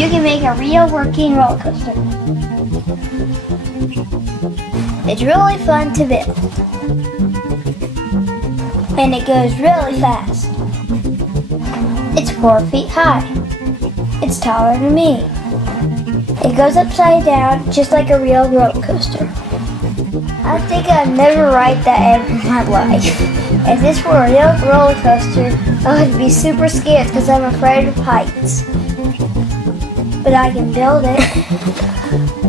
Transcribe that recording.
You can make a real working roller coaster. It's really fun to build. And it goes really fast. It's 4 feet high. It's taller than me. It goes upside down just like a real roller coaster. I think I'd never ride that ever in my life. If this were a real roller coaster, I would be super scared because I'm afraid of heights. But I can build it.